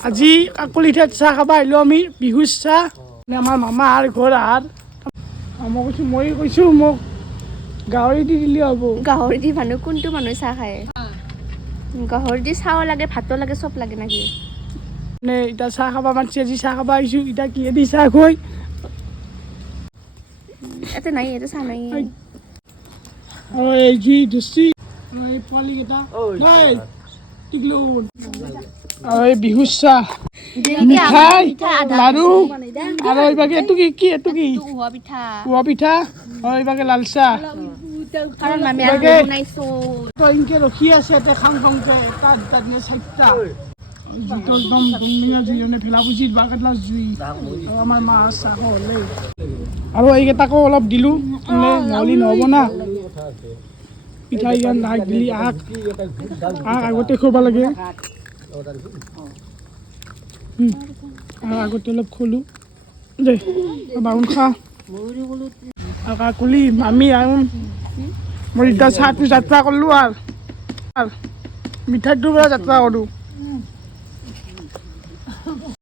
আজি কাকলিঠাত চাহ খাব আহিলোঁ আমি বিহুৰ চাহ আমাৰ মামাৰ ঘৰ মই কৈছোঁ মোক গাহৰি দি দিলে হ'ব গাহৰি দি মানুহ কোনটো মানুহে চাহ খায় গাহৰি দি চাহো লাগে ভাতো লাগে চব লাগে নেকি মানে এতিয়া চাহ খাব মাতিছে আজি চাহ খাব আহিছোঁ এতিয়া কিহেদি চাহ খুৱাই ইয়াতে নাই ইয়াতে চাহ নাই আৰু এই যি ধুচি আৰু এই পোৱালীকেইটা নাই টিকলুন আৰু এই বিহুৰ চাহ মিঠাই লাৰু আৰু এইভাগে এইটো কি উহোৱা পিঠা আৰু এইভাগে লাল চাহ কাৰণ আমি আৰু বনাইছো তো ইনকে ৰখি আছে ইয়াতে খাং খাংকে এটা দুটা দিয়ে চাৰিটা যিটো একদম দুমীয়া জুই মানে ভেলাপুজিত বাগেটলা জুই আৰু আমাৰ মাছ চাহ হ'লে আৰু এইকেইটাকো অলপ দিলোঁ নহ'লে নহ'ব না পিঠা ইয়াত নাক দিলি আগ আগতে খুৱাব লাগে আগতে অলপ খোলোঁ দে বাউন খা কাকুলি মামী আৰু মই এতিয়া চাহটো যাত্ৰা কৰিলোঁ আৰু মিঠাইটোৰ পৰা যাত্ৰা কৰোঁ